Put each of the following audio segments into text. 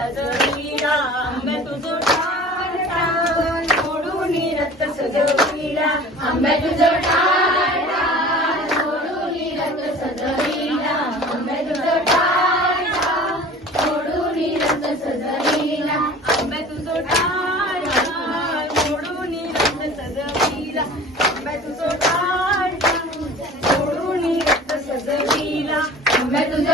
सजविला आंबे तुझं टाळ टाळ मोडून रक्त सजविला. आंबे तुझं टाळ टाळ मोडून रक्त सजविला. आंबे तुझं टाळ टाळ रक्त सजविला. टाळ टाळ रक्त सजविला. टाळ टाळ रक्त सजविला. तुझं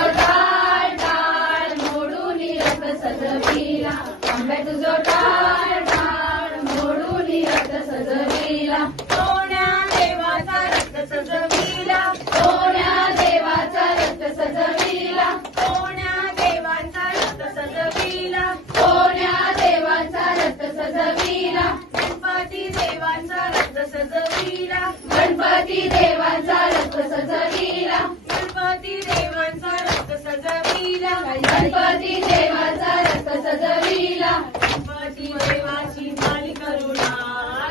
देवाची झाली करुणा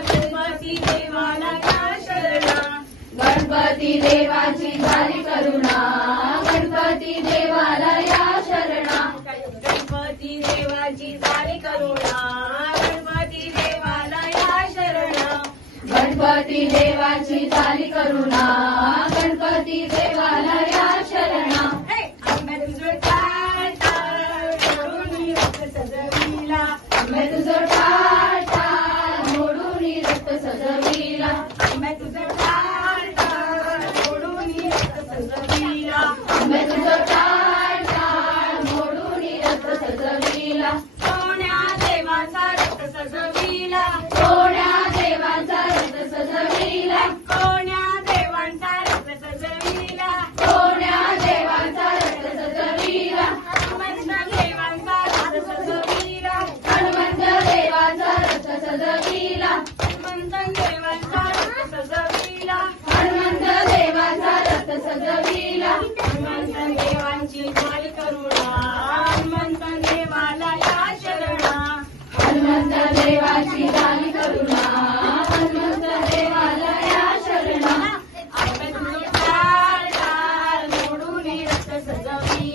गणपती देवाला शरणा गणपती देवाची झाली करुणा गणपती देवाला या शरणा गणपती देवाची झाली करुणा गणपती देवाला या शरणा गणपती देवाची झाली करुणा मैं तुझं टाळ मोडून रक्त सजविला तुझं टाळ मोडून रक्त सजविला मैं तुझं टाळ मोडून रक्त सजविला कोण्या देवाचा रक्त सजविला